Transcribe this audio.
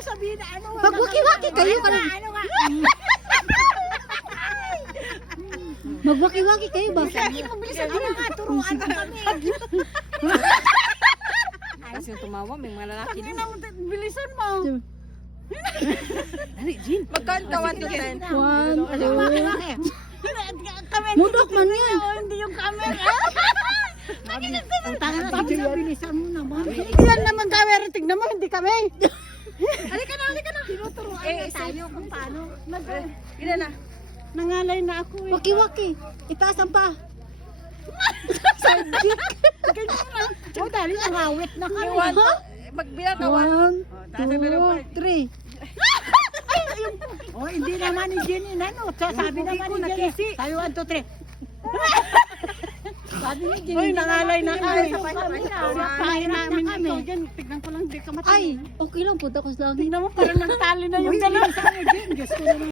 Sabihin na ano. Magwaki-waki kayo. Ano nga. Magwaki-waki kayo ba? Bilisan ano nga, turuan mo kami. Kasi yung tumawa, may mga lalaki din. Bilisan mo. Dali, Jean. Magkanta 1 to 10. 1, 2. Kami. Mudok man yan. Hindi yung camera. Ang tangan na si Julian. Bilisan mo naman. Yan naman camera. Tignan mo, hindi kami. Halika na. Tinuturuan Eh, na tayo kung paano. Ilan na? Nangalay na ako eh. Waki-waki. Itaas ang pa. Ganyan na. Oh, dali, nangawit na kami. Magbilang ka 1, 2, 3. Oh, hindi naman ni Jenny na no. Sabi naman ni Jenny. Tayo 1, 2, 3. Sabi ni Jenny. Uy, nangalay na kami. Pahay namin kami. Tignan ko lang, hindi ka matay. Ay, okay lang. Punta ko sa langit. Tignan mo, parang nagtali na yung dalawa. Diyos ko naman.